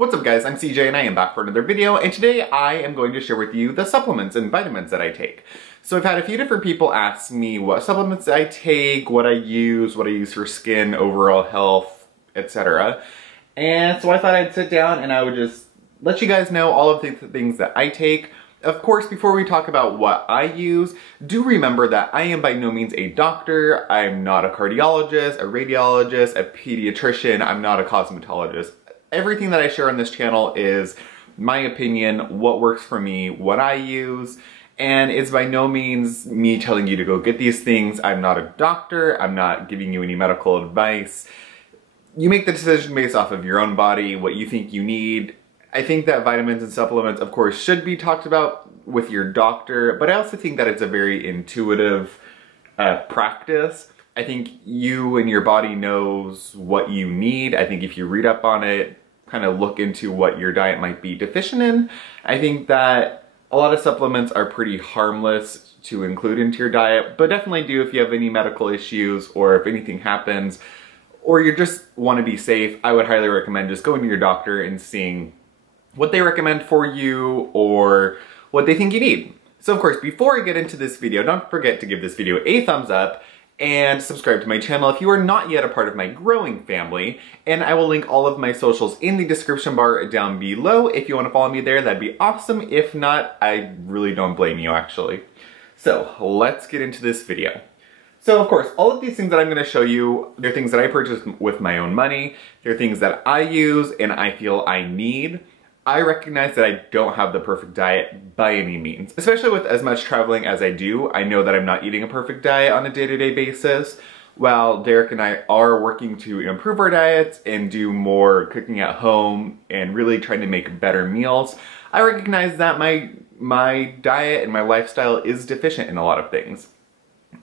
What's up guys, I'm CJ and I am back for another video, and today I am going to share with you the supplements and vitamins that I take. So I've had a few different people ask me what supplements I take, what I use for skin, overall health, etc. And so I thought I'd sit down and I would just let you guys know all of the things that I take. Of course, before we talk about what I use, do remember that I am by no means a doctor. I'm not a cardiologist, a radiologist, a pediatrician. I'm not a cosmetologist. Everything that I share on this channel is my opinion, what works for me, what I use, and it's by no means me telling you to go get these things. I'm not a doctor. I'm not giving you any medical advice. You make the decision based off of your own body, what you think you need. I think that vitamins and supplements, of course, should be talked about with your doctor, but I also think that it's a very intuitive practice. I think you and your body knows what you need. I think if you read up on it, kind of look into what your diet might be deficient in, I think that a lot of supplements are pretty harmless to include into your diet, but definitely do if you have any medical issues or if anything happens, or you just want to be safe. I would highly recommend just going to your doctor and seeing what they recommend for you or what they think you need. So of course, before I get into this video, don't forget to give this video a thumbs up and subscribe to my channel if you are not yet a part of my growing family. And I will link all of my socials in the description bar down below. If you want to follow me there, that'd be awesome. If not, I really don't blame you actually. So let's get into this video. So of course, all of these things that I'm going to show you, they're things that I purchased with my own money. They're things that I use and I feel I need. I recognize that I don't have the perfect diet by any means. Especially with as much traveling as I do, I know that I'm not eating a perfect diet on a day-to-day basis. While Derek and I are working to improve our diets and do more cooking at home and really trying to make better meals, I recognize that my diet and my lifestyle is deficient in a lot of things.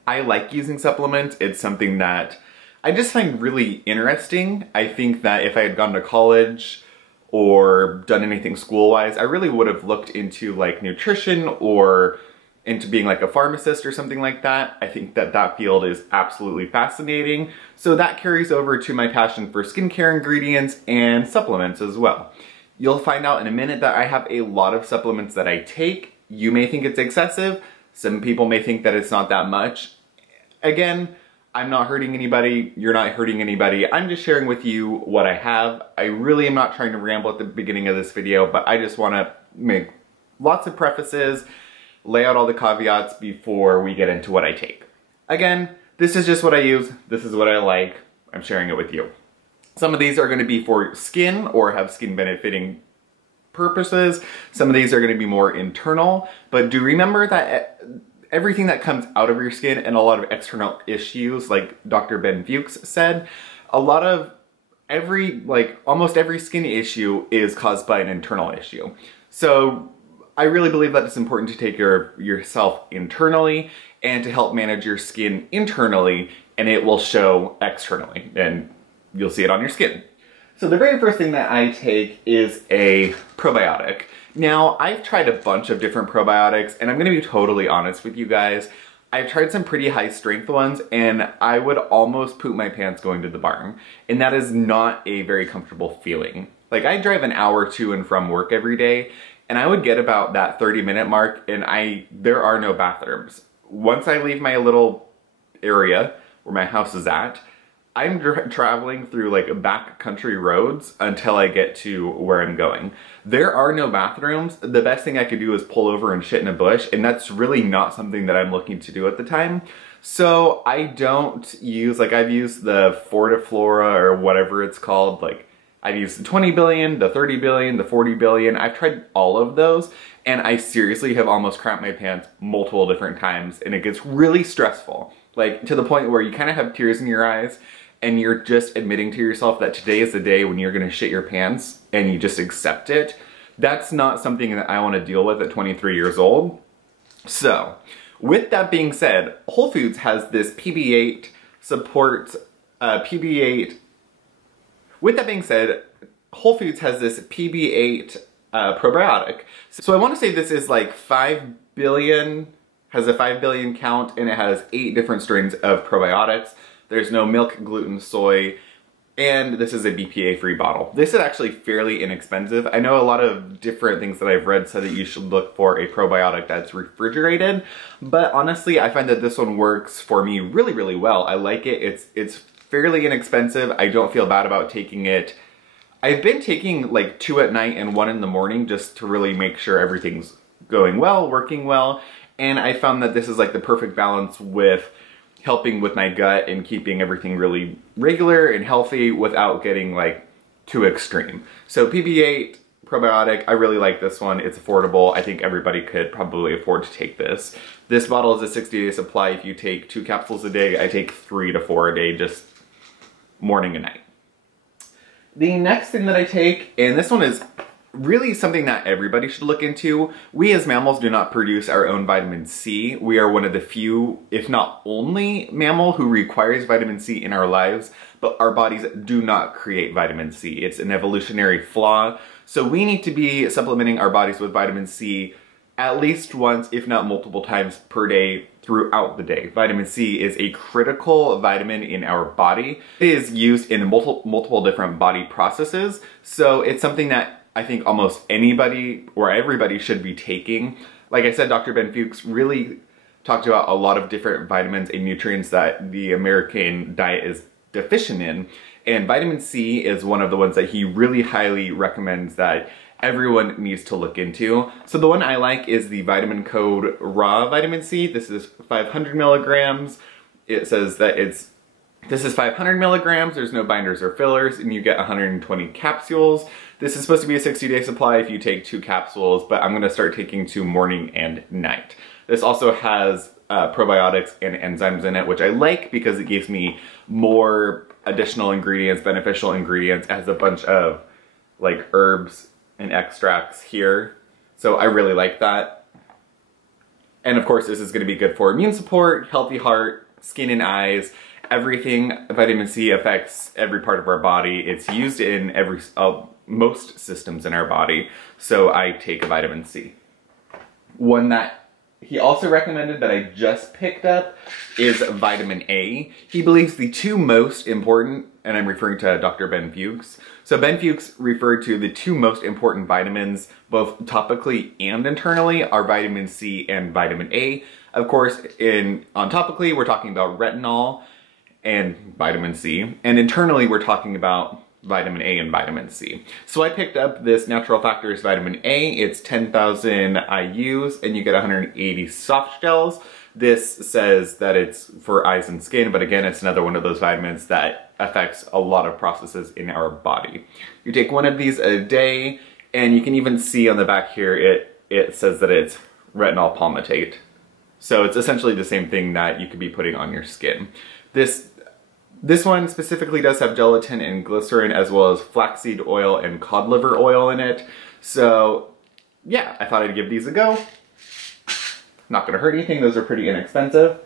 I like using supplements. It's something that I just find really interesting. I think that if I had gone to college or done anything school-wise, I really would have looked into like nutrition or into being like a pharmacist or something like that. I think that that field is absolutely fascinating. So that carries over to my passion for skincare ingredients and supplements as well. You'll find out in a minute that I have a lot of supplements that I take. You may think it's excessive. Some people may think that it's not that much. Again, I'm not hurting anybody, you're not hurting anybody. I'm just sharing with you what I have. I really am not trying to ramble at the beginning of this video, but I just want to make lots of prefaces, lay out all the caveats before we get into what I take. Again, this is just what I use, this is what I like, I'm sharing it with you. Some of these are going to be for skin or have skin benefiting purposes. Some of these are going to be more internal, but do remember that everything that comes out of your skin and a lot of external issues, like Dr. Ben Fuchs said, almost every skin issue is caused by an internal issue. So I really believe that it's important to take care of yourself internally and to help manage your skin internally, and it will show externally, and you'll see it on your skin. So the very first thing that I take is a probiotic. Now, I've tried a bunch of different probiotics, and I'm gonna be totally honest with you guys. I've tried some pretty high strength ones, and I would almost poop my pants going to the barn. And that is not a very comfortable feeling. Like, I drive an hour to and from work every day, and I would get about that 30-minute mark, and there are no bathrooms. Once I leave my little area where my house is at, I'm traveling through like backcountry roads until I get to where I'm going. There are no bathrooms. The best thing I could do is pull over and shit in a bush, and that's really not something that I'm looking to do at the time. So I don't use, like I've used the Fortiflora or whatever it's called. Like I've used the 20 billion, the 30 billion, the 40 billion. I've tried all of those, and I seriously have almost crapped my pants multiple different times, and it gets really stressful. Like to the point where you kind of have tears in your eyes, and you're just admitting to yourself that today is the day when you're gonna shit your pants and you just accept it. That's not something that I wanna deal with at 23 years old. So, with that being said, Whole Foods has this PB8 with that being said, Whole Foods has this PB8 probiotic. So I wanna say this is like 5 billion, has a 5 billion count, and it has 8 different strains of probiotics. There's no milk, gluten, soy, And this is a BPA-free bottle. This is actually fairly inexpensive. I know a lot of different things that I've read said that you should look for a probiotic that's refrigerated, but honestly, I find that this one works for me really, really well. I like it. It's fairly inexpensive. I don't feel bad about taking it. I've been taking like 2 at night and 1 in the morning just to really make sure everything's going well, working well, and I found that this is like the perfect balance with helping with my gut and keeping everything really regular and healthy without getting like too extreme. So PB8 probiotic, I really like this one. It's affordable. I think everybody could probably afford to take this. This bottle is a 60-day supply. If you take 2 capsules a day, I take 3 to 4 a day, just morning and night. The next thing that I take, and this one is really something that everybody should look into. We as mammals do not produce our own vitamin C. We are one of the few, if not only, mammal who requires vitamin C in our lives, but our bodies do not create vitamin C. It's an evolutionary flaw. So we need to be supplementing our bodies with vitamin C at least once, if not multiple times per day throughout the day. Vitamin C is a critical vitamin in our body. It is used in multiple different body processes. So it's something that I think almost anybody or everybody should be taking. Like I said, Dr. Ben Fuchs really talked about a lot of different vitamins and nutrients that the American diet is deficient in. And vitamin C is one of the ones that he really highly recommends that everyone needs to look into. So the one I like is the vitamin code raw vitamin C. This is 500 milligrams. It says that this is 500 milligrams, there's no binders or fillers, and you get 120 capsules. This is supposed to be a 60-day supply if you take 2 capsules, but I'm gonna start taking 2 morning and night. This also has probiotics and enzymes in it, which I like because it gives me more additional ingredients, beneficial ingredients. It has a bunch of like herbs and extracts here. So I really like that. And of course, this is gonna be good for immune support, healthy heart, skin and eyes, everything. Vitamin C affects every part of our body. It's used in most systems in our body. So I take a vitamin C. One that he also recommended that I just picked up is vitamin A. He believes the 2 most important, and I'm referring to Dr. Ben Fuchs. So Ben Fuchs referred to the 2 most important vitamins, both topically and internally, are vitamin C and vitamin A. Of course, on topically, we're talking about retinol and vitamin C, and internally we're talking about vitamin A and vitamin C. So I picked up this Natural Factors vitamin A. It's 10,000 IUs and you get 180 soft gels. This says that it's for eyes and skin, but again, it's another one of those vitamins that affects a lot of processes in our body. You take 1 of these a day, and you can even see on the back here, it says that it's retinol palmitate. So it's essentially the same thing that you could be putting on your skin. This one specifically does have gelatin and glycerin, as well as flaxseed oil and cod liver oil in it. So yeah, I thought I'd give these a go. Not gonna hurt anything, those are pretty inexpensive.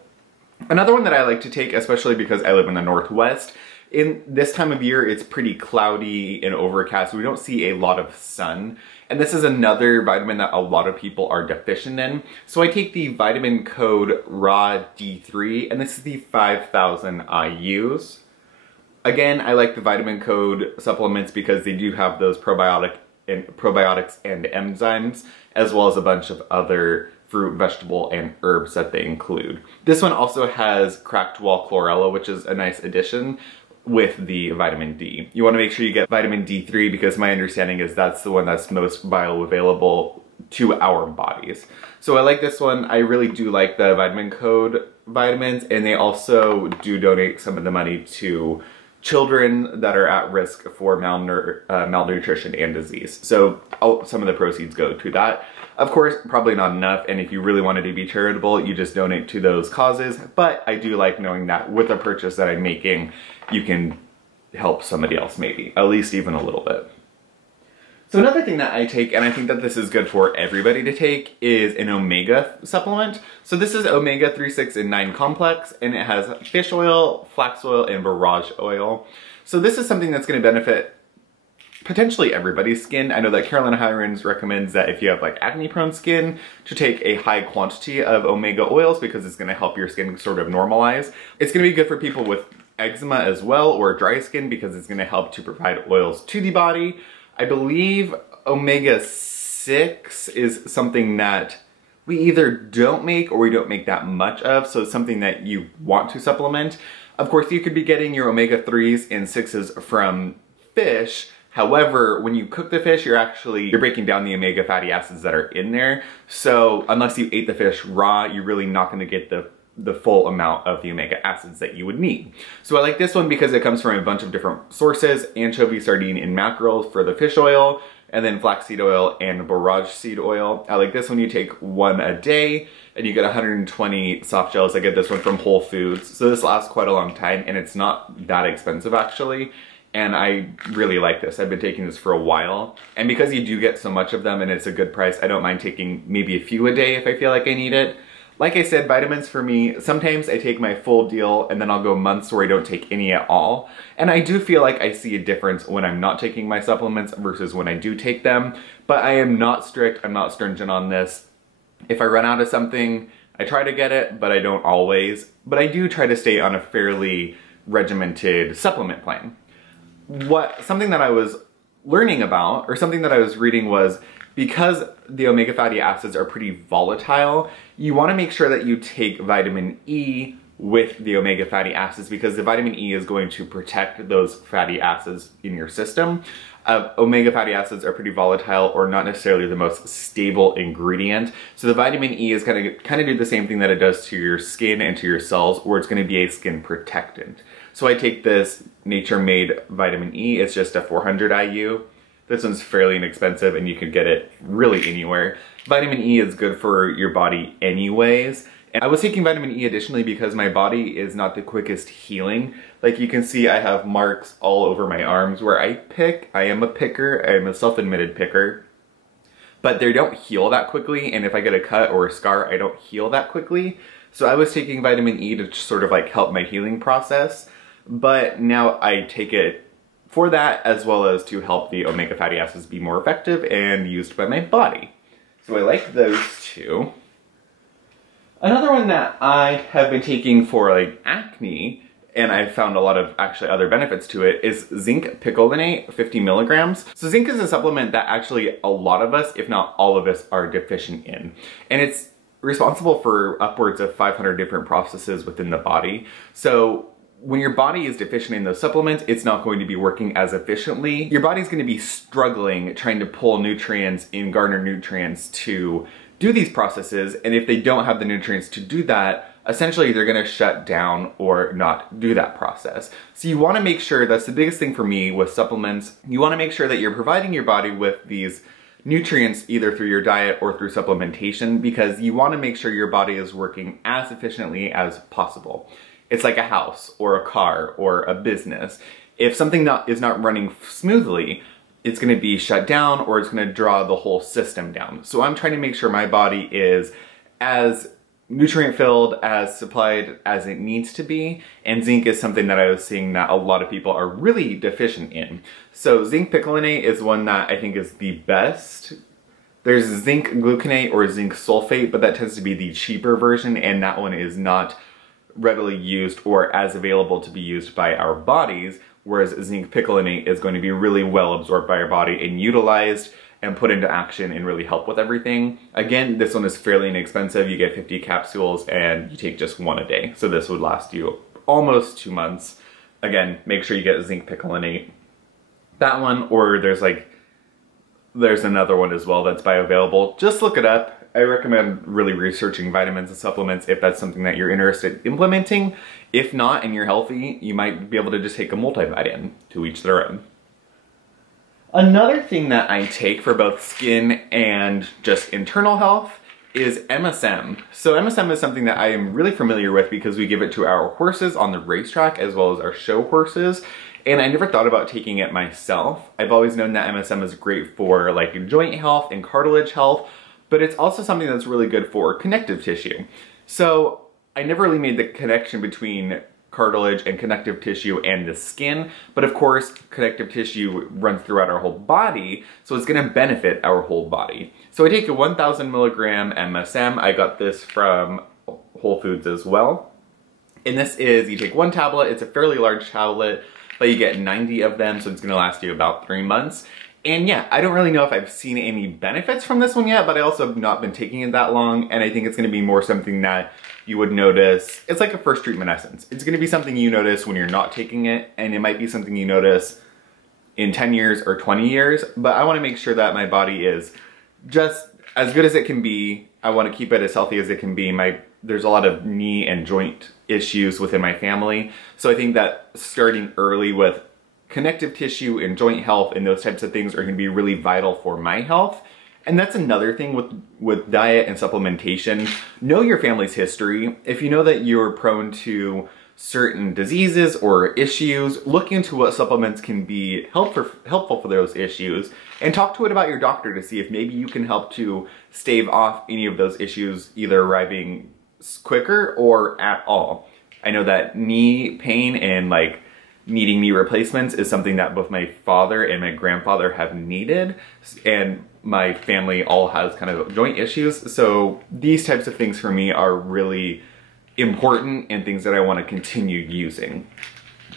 Another one that I like to take, especially because I live in the Northwest, in this time of year it's pretty cloudy and overcast. We don't see a lot of sun. And this is another vitamin that a lot of people are deficient in. So I take the vitamin code RAW D3, and this is the 5,000 IUs. Again, I like the vitamin code supplements because they do have those probiotics and enzymes, as well as a bunch of other fruit, vegetable, and herbs that they include. This one also has cracked wall chlorella, which is a nice addition with the vitamin D. You want to make sure you get vitamin D3 because my understanding is that's the one that's most bioavailable to our bodies. So I like this one. I really do like the vitamin code vitamins, and they also do donate some of the money to children that are at risk for malnutrition and disease. So some of the proceeds go to that. Of course, probably not enough, and if you really wanted to be charitable, you just donate to those causes, but I do like knowing that with a purchase that I'm making, you can help somebody else maybe, at least even a little bit. So another thing that I take, and I think that this is good for everybody to take, is an omega supplement. So this is omega 3, 6, and 9 complex, and it has fish oil, flax oil, and borage oil. So this is something that's going to benefit potentially everybody's skin. I know that Carolina Hirons recommends that if you have like acne prone skin to take a high quantity of omega oils because it's going to help your skin sort of normalize. It's going to be good for people with eczema as well, or dry skin, because it's gonna help to provide oils to the body. I believe omega-6 is something that we either don't make or we don't make that much of, so it's something that you want to supplement. Of course, you could be getting your omega-3s and 6s from fish. However, when you cook the fish, you're breaking down the omega fatty acids that are in there. So unless you ate the fish raw, you're really not gonna get the full amount of the omega acids that you would need. So I like this one because it comes from a bunch of different sources: anchovy, sardine, and mackerel for the fish oil, and then flaxseed oil and borage seed oil. I like this one. You take one a day and you get 120 soft gels. I get this one from Whole Foods. So this lasts quite a long time and it's not that expensive actually. And I really like this. I've been taking this for a while. And because you do get so much of them and it's a good price, I don't mind taking maybe a few a day if I feel like I need it. Like I said, vitamins for me, sometimes I take my full deal and then I'll go months where I don't take any at all. And I do feel like I see a difference when I'm not taking my supplements versus when I do take them. But I am not strict, I'm not stringent on this. If I run out of something, I try to get it, but I don't always. But I do try to stay on a fairly regimented supplement plan. Something that I was learning about, or something that I was reading, was because the omega fatty acids are pretty volatile, you want to make sure that you take vitamin E with the omega fatty acids, because the vitamin E is going to protect those fatty acids in your system. Omega fatty acids are pretty volatile, or not necessarily the most stable ingredient. So the vitamin E is going to kind of do the same thing that it does to your skin and to your cells, where it's going to be a skin protectant. So I take this nature-made vitamin E. It's just a 400 IU. This one's fairly inexpensive and you can get it really anywhere. Vitamin E is good for your body anyways. And I was taking vitamin E additionally because my body is not the quickest healing. Like you can see, I have marks all over my arms where I pick. I am a picker. I am a self-admitted picker. But they don't heal that quickly, and if I get a cut or a scar, I don't heal that quickly. So I was taking vitamin E to sort of like help my healing process. But now I take it for that, as well as to help the omega fatty acids be more effective and used by my body. So I like those two. Another one that I have been taking for like acne, and I found a lot of actually other benefits to it, is zinc picolinate, 50 milligrams. So zinc is a supplement that actually a lot of us, if not all of us, are deficient in. And it's responsible for upwards of 500 different processes within the body. So when your body is deficient in those supplements, it's not going to be working as efficiently. Your body's going to be struggling trying to pull nutrients and garner nutrients to do these processes, and if they don't have the nutrients to do that, essentially they're going to shut down or not do that process. So you want to make sure, that's the biggest thing for me with supplements, you want to make sure that you're providing your body with these nutrients either through your diet or through supplementation, because you want to make sure your body is working as efficiently as possible. It's like a house or a car or a business. If something is not running smoothly, it's going to be shut down or it's going to draw the whole system down. So I'm trying to make sure my body is as nutrient filled, as supplied as it needs to be. And zinc is something that I was seeing that a lot of people are really deficient in. So zinc picolinate is one that I think is the best. There's zinc gluconate or zinc sulfate, but that tends to be the cheaper version, and that one is not readily used or as available to be used by our bodies, whereas zinc picolinate is going to be really well absorbed by our body and utilized and put into action and really help with everything. Again, this one is fairly inexpensive. You get 50 capsules and you take just one a day. So this would last you almost 2 months. Again, make sure you get zinc picolinate. That one, or there's another one as well that's bioavailable. Just look it up. I recommend really researching vitamins and supplements if that's something that you're interested in implementing. If not, and you're healthy, you might be able to just take a multivitamin, to each their own. Another thing that I take for both skin and just internal health is MSM. So MSM is something that I am really familiar with because we give it to our horses on the racetrack as well as our show horses. And I never thought about taking it myself. I've always known that MSM is great for like joint health and cartilage health, but it's also something that's really good for connective tissue. So I never really made the connection between cartilage and connective tissue and the skin, but of course connective tissue runs throughout our whole body, so it's going to benefit our whole body. So I take a 1000 milligram MSM. I got this from Whole Foods as well. And this is, you take one tablet, it's a fairly large tablet, but you get 90 of them, so it's gonna last you about 3 months. And yeah, I don't really know if I've seen any benefits from this one yet, but I also have not been taking it that long, and I think it's gonna be more something that you would notice. It's like a first treatment essence. It's gonna be something you notice when you're not taking it, and it might be something you notice in 10 years or 20 years, but I wanna make sure that my body is just as good as it can be. I wanna keep it as healthy as it can be. There's a lot of knee and joint issues within my family, so I think that starting early with connective tissue and joint health and those types of things are gonna be really vital for my health. And that's another thing with diet and supplementation. Know your family's history. If you know that you're prone to certain diseases or issues, look into what supplements can be helpful for those issues, and talk to it about your doctor to see if maybe you can help to stave off any of those issues either arriving quicker or at all. I know that knee pain and like needing knee replacements is something that both my father and my grandfather have needed, and my family all has kind of joint issues. So these types of things for me are really important and things that I want to continue using.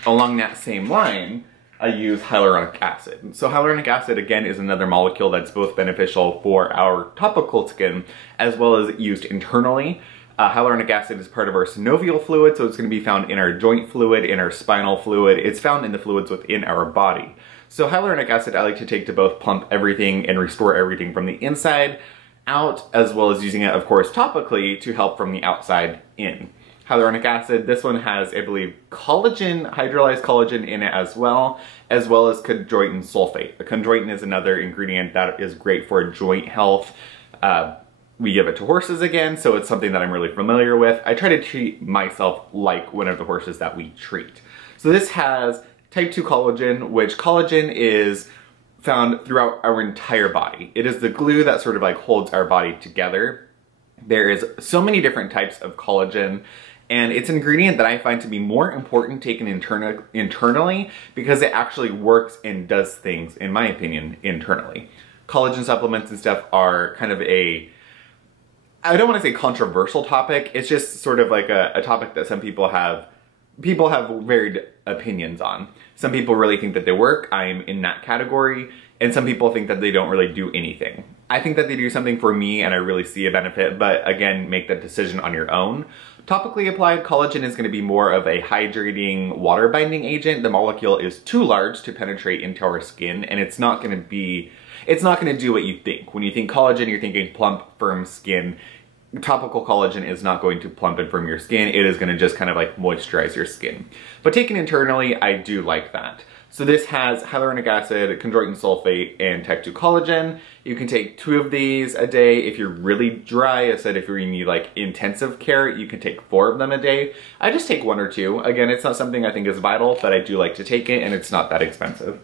Along that same line, I use hyaluronic acid. So hyaluronic acid, again, is another molecule that's both beneficial for our topical skin as well as used internally. Hyaluronic acid is part of our synovial fluid, so it's going to be found in our joint fluid, in our spinal fluid. It's found in the fluids within our body. So hyaluronic acid I like to take to both plump everything and restore everything from the inside out, as well as using it, of course, topically to help from the outside in. Hyaluronic acid, this one has, I believe, collagen, hydrolyzed collagen in it as well as chondroitin sulfate. The chondroitin is another ingredient that is great for joint health. We give it to horses again, so it's something that I'm really familiar with. I try to treat myself like one of the horses that we treat. So this has type 2 collagen, which collagen is found throughout our entire body. It is the glue that sort of like holds our body together. There is so many different types of collagen, and it's an ingredient that I find to be more important taken internally because it actually works and does things, in my opinion, internally. Collagen supplements and stuff are kind of I don't want to say controversial topic, it's just sort of like a topic that some people have varied opinions on. Some people really think that they work, I'm in that category, and some people think that they don't really do anything. I think that they do something for me and I really see a benefit, but again, make that decision on your own. Topically applied collagen is going to be more of a hydrating, water binding agent. The molecule is too large to penetrate into our skin, and it's not going to do what you think. When you think collagen, you're thinking plump, firm skin. Topical collagen is not going to plump and firm your skin. It is going to just kind of like moisturize your skin. But taken internally, I do like that. So this has hyaluronic acid, chondroitin sulfate, and type 2 collagen. You can take 2 of these a day. If you're really dry, I said if you need like intensive care, you can take 4 of them a day. I just take 1 or 2. Again, it's not something I think is vital, but I do like to take it, and it's not that expensive.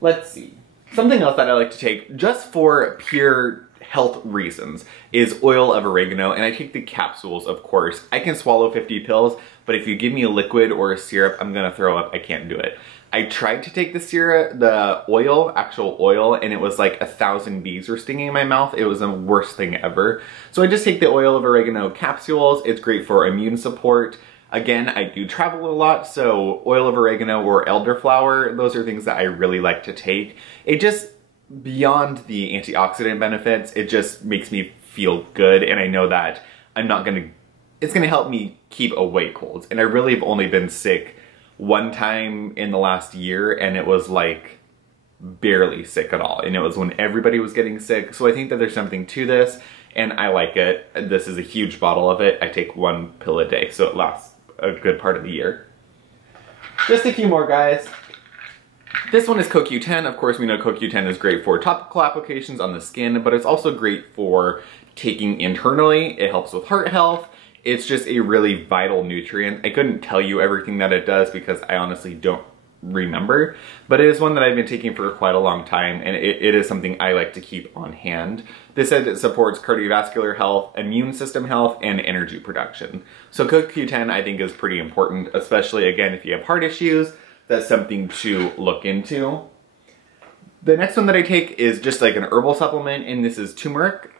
Let's see. Something else that I like to take just for pure health reasons is oil of oregano, and I take the capsules, of course. I can swallow 50 pills, but if you give me a liquid or a syrup, I'm gonna throw up. I can't do it. I tried to take the oil, actual oil, and it was like 1,000 bees were stinging in my mouth. It was the worst thing ever. So I just take the oil of oregano capsules. It's great for immune support. Again, I do travel a lot, so oil of oregano or elderflower, those are things that I really like to take. It just, beyond the antioxidant benefits, it just makes me feel good, and I know that it's gonna help me keep away colds. And I really have only been sick one time in the last year, and it was like barely sick at all. And it was when everybody was getting sick. So I think that there's something to this, and I like it. This is a huge bottle of it. I take 1 pill a day, so it lasts a good part of the year. Just a few more, guys. This one is CoQ10. Of course, we know CoQ10 is great for topical applications on the skin, but it's also great for taking internally. It helps with heart health. It's just a really vital nutrient. I couldn't tell you everything that it does because I honestly don't remember, but it is one that I've been taking for quite a long time, and it is something I like to keep on hand. This says it supports cardiovascular health, immune system health, and energy production. So CoQ10 I think is pretty important, especially again if you have heart issues. That's something to look into. The next one that I take is just like an herbal supplement, and this is turmeric.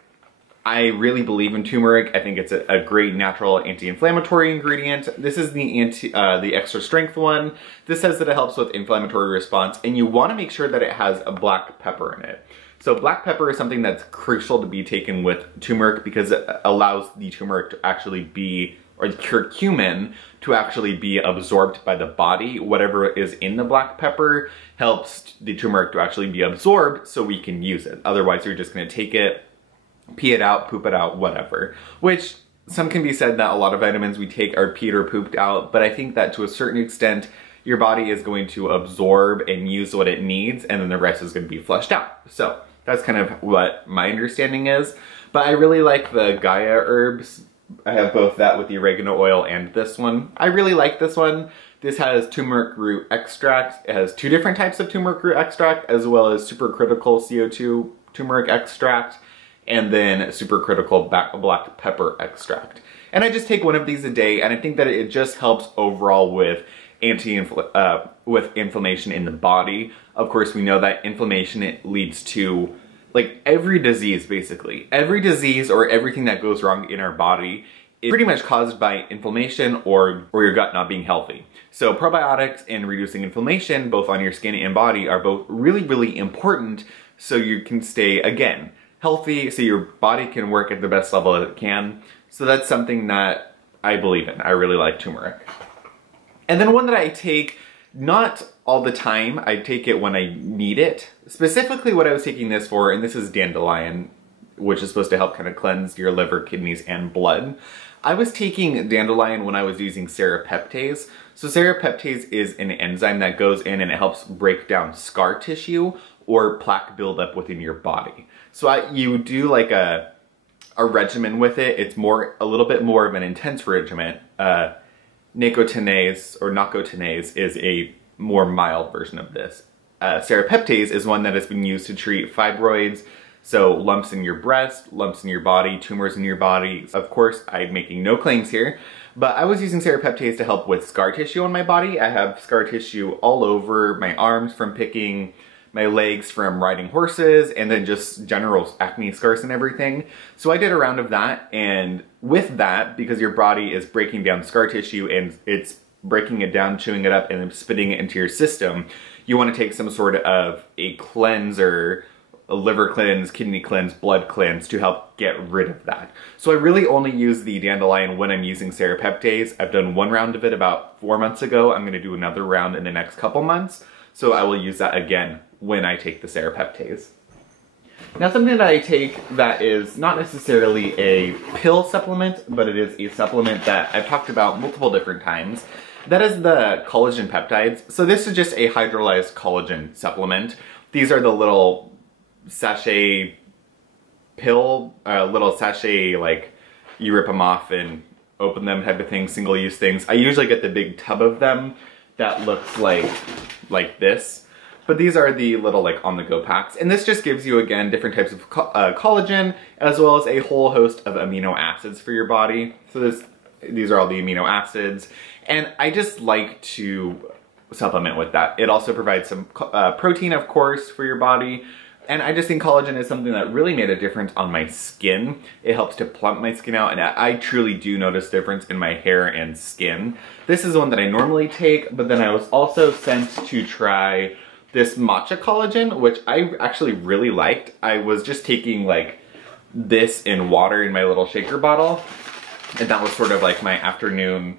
I really believe in turmeric. I think it's a great natural anti-inflammatory ingredient. This is the extra strength one. This says that it helps with inflammatory response, and you want to make sure that it has a black pepper in it. So black pepper is something that's crucial to be taken with turmeric because it allows the turmeric to actually be, or the curcumin to actually be absorbed by the body. Whatever is in the black pepper helps the turmeric to actually be absorbed so we can use it. Otherwise, you're just going to take it, pee it out, poop it out, whatever. Which some can be said that a lot of vitamins we take are peed or pooped out, but I think that to a certain extent, your body is going to absorb and use what it needs, and then the rest is going to be flushed out. So that's kind of what my understanding is. But I really like the Gaia herbs. I have both that with the oregano oil and this one. I really like this one. This has turmeric root extract. It has 2 different types of turmeric root extract, as well as supercritical CO2 turmeric extract, and then supercritical black pepper extract. And I just take one of these a day, and I think that it just helps overall with inflammation in the body. Of course, we know that inflammation, it leads to like every disease, basically. Every disease or everything that goes wrong in our body is pretty much caused by inflammation or your gut not being healthy. So probiotics and reducing inflammation, both on your skin and body, are both really, really important so you can stay, again, healthy, so your body can work at the best level that it can. So that's something that I believe in. I really like turmeric. And then one that I take, not all the time, I take it when I need it. Specifically what I was taking this for, and this is dandelion, which is supposed to help kind of cleanse your liver, kidneys, and blood. I was taking dandelion when I was using serapeptase. So serapeptase is an enzyme that goes in and it helps break down scar tissue or plaque buildup within your body. So you do like a regimen with it. It's a little bit more of an intense regimen. Nicotinase or nacotinase is a more mild version of this. Serapeptase is one that has been used to treat fibroids, so lumps in your breast, lumps in your body, tumors in your body. Of course, I'm making no claims here, but I was using serapeptase to help with scar tissue on my body. I have scar tissue all over my arms from picking, my legs from riding horses, and then just general acne scars and everything. So I did a round of that, and with that, because your body is breaking down scar tissue and it's breaking it down, chewing it up, and then spitting it into your system, you want to take some sort of a cleanser, a liver cleanse, kidney cleanse, blood cleanse to help get rid of that. So I really only use the dandelion when I'm using serapeptase. I've done one round of it about 4 months ago. I'm going to do another round in the next couple months. So I will use that again when I take the serapeptase. Now something that I take that is not necessarily a pill supplement, but it is a supplement that I've talked about multiple different times. That is the collagen peptides. So this is just a hydrolyzed collagen supplement. These are the little sachet pill, little sachet, like you rip them off and open them type of thing, single-use things. I usually get the big tub of them that looks like this. But these are the little like on-the-go packs. And this just gives you, again, different types of collagen, as well as a whole host of amino acids for your body. So these are all the amino acids. And I just like to supplement with that. It also provides some protein, of course, for your body. And I just think collagen is something that really made a difference on my skin. It helps to plump my skin out, and I truly do notice difference in my hair and skin. This is one that I normally take, but then I was also sent to try this matcha collagen, which I actually really liked. I was just taking like this in water in my little shaker bottle, and that was sort of like my afternoon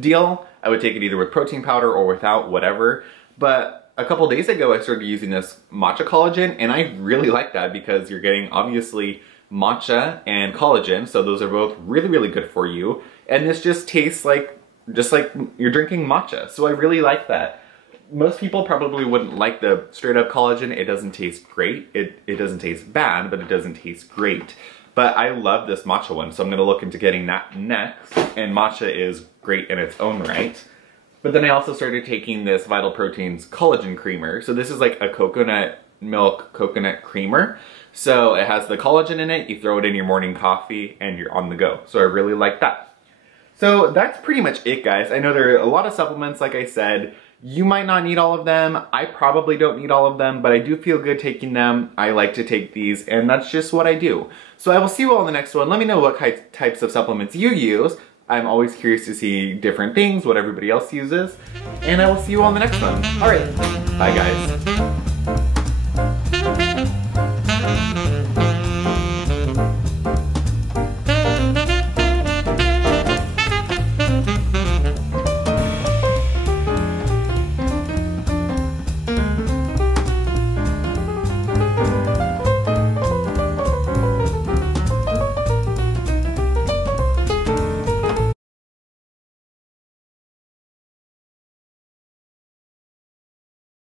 deal. I would take it either with protein powder or without, whatever. But a couple days ago, I started using this matcha collagen, and I really like that because you're getting, obviously, matcha and collagen, so those are both really, really good for you. And this just tastes like, just like you're drinking matcha, so I really like that. Most people probably wouldn't like the straight up collagen. It doesn't taste great. It doesn't taste bad, but it doesn't taste great. But I love this matcha one, so I'm gonna look into getting that next. And matcha is great in its own right. But then I also started taking this Vital Proteins collagen creamer. So this is like a coconut milk coconut creamer. So it has the collagen in it, you throw it in your morning coffee, and you're on the go. So I really like that. So that's pretty much it, guys. I know there are a lot of supplements, like I said, You might not need all of them. I probably don't need all of them, but I do feel good taking them. I like to take these, and that's just what I do. So I will see you all in the next one. Let me know what types of supplements you use. I'm always curious to see different things, what everybody else uses. And I will see you all in the next one. All right, bye guys.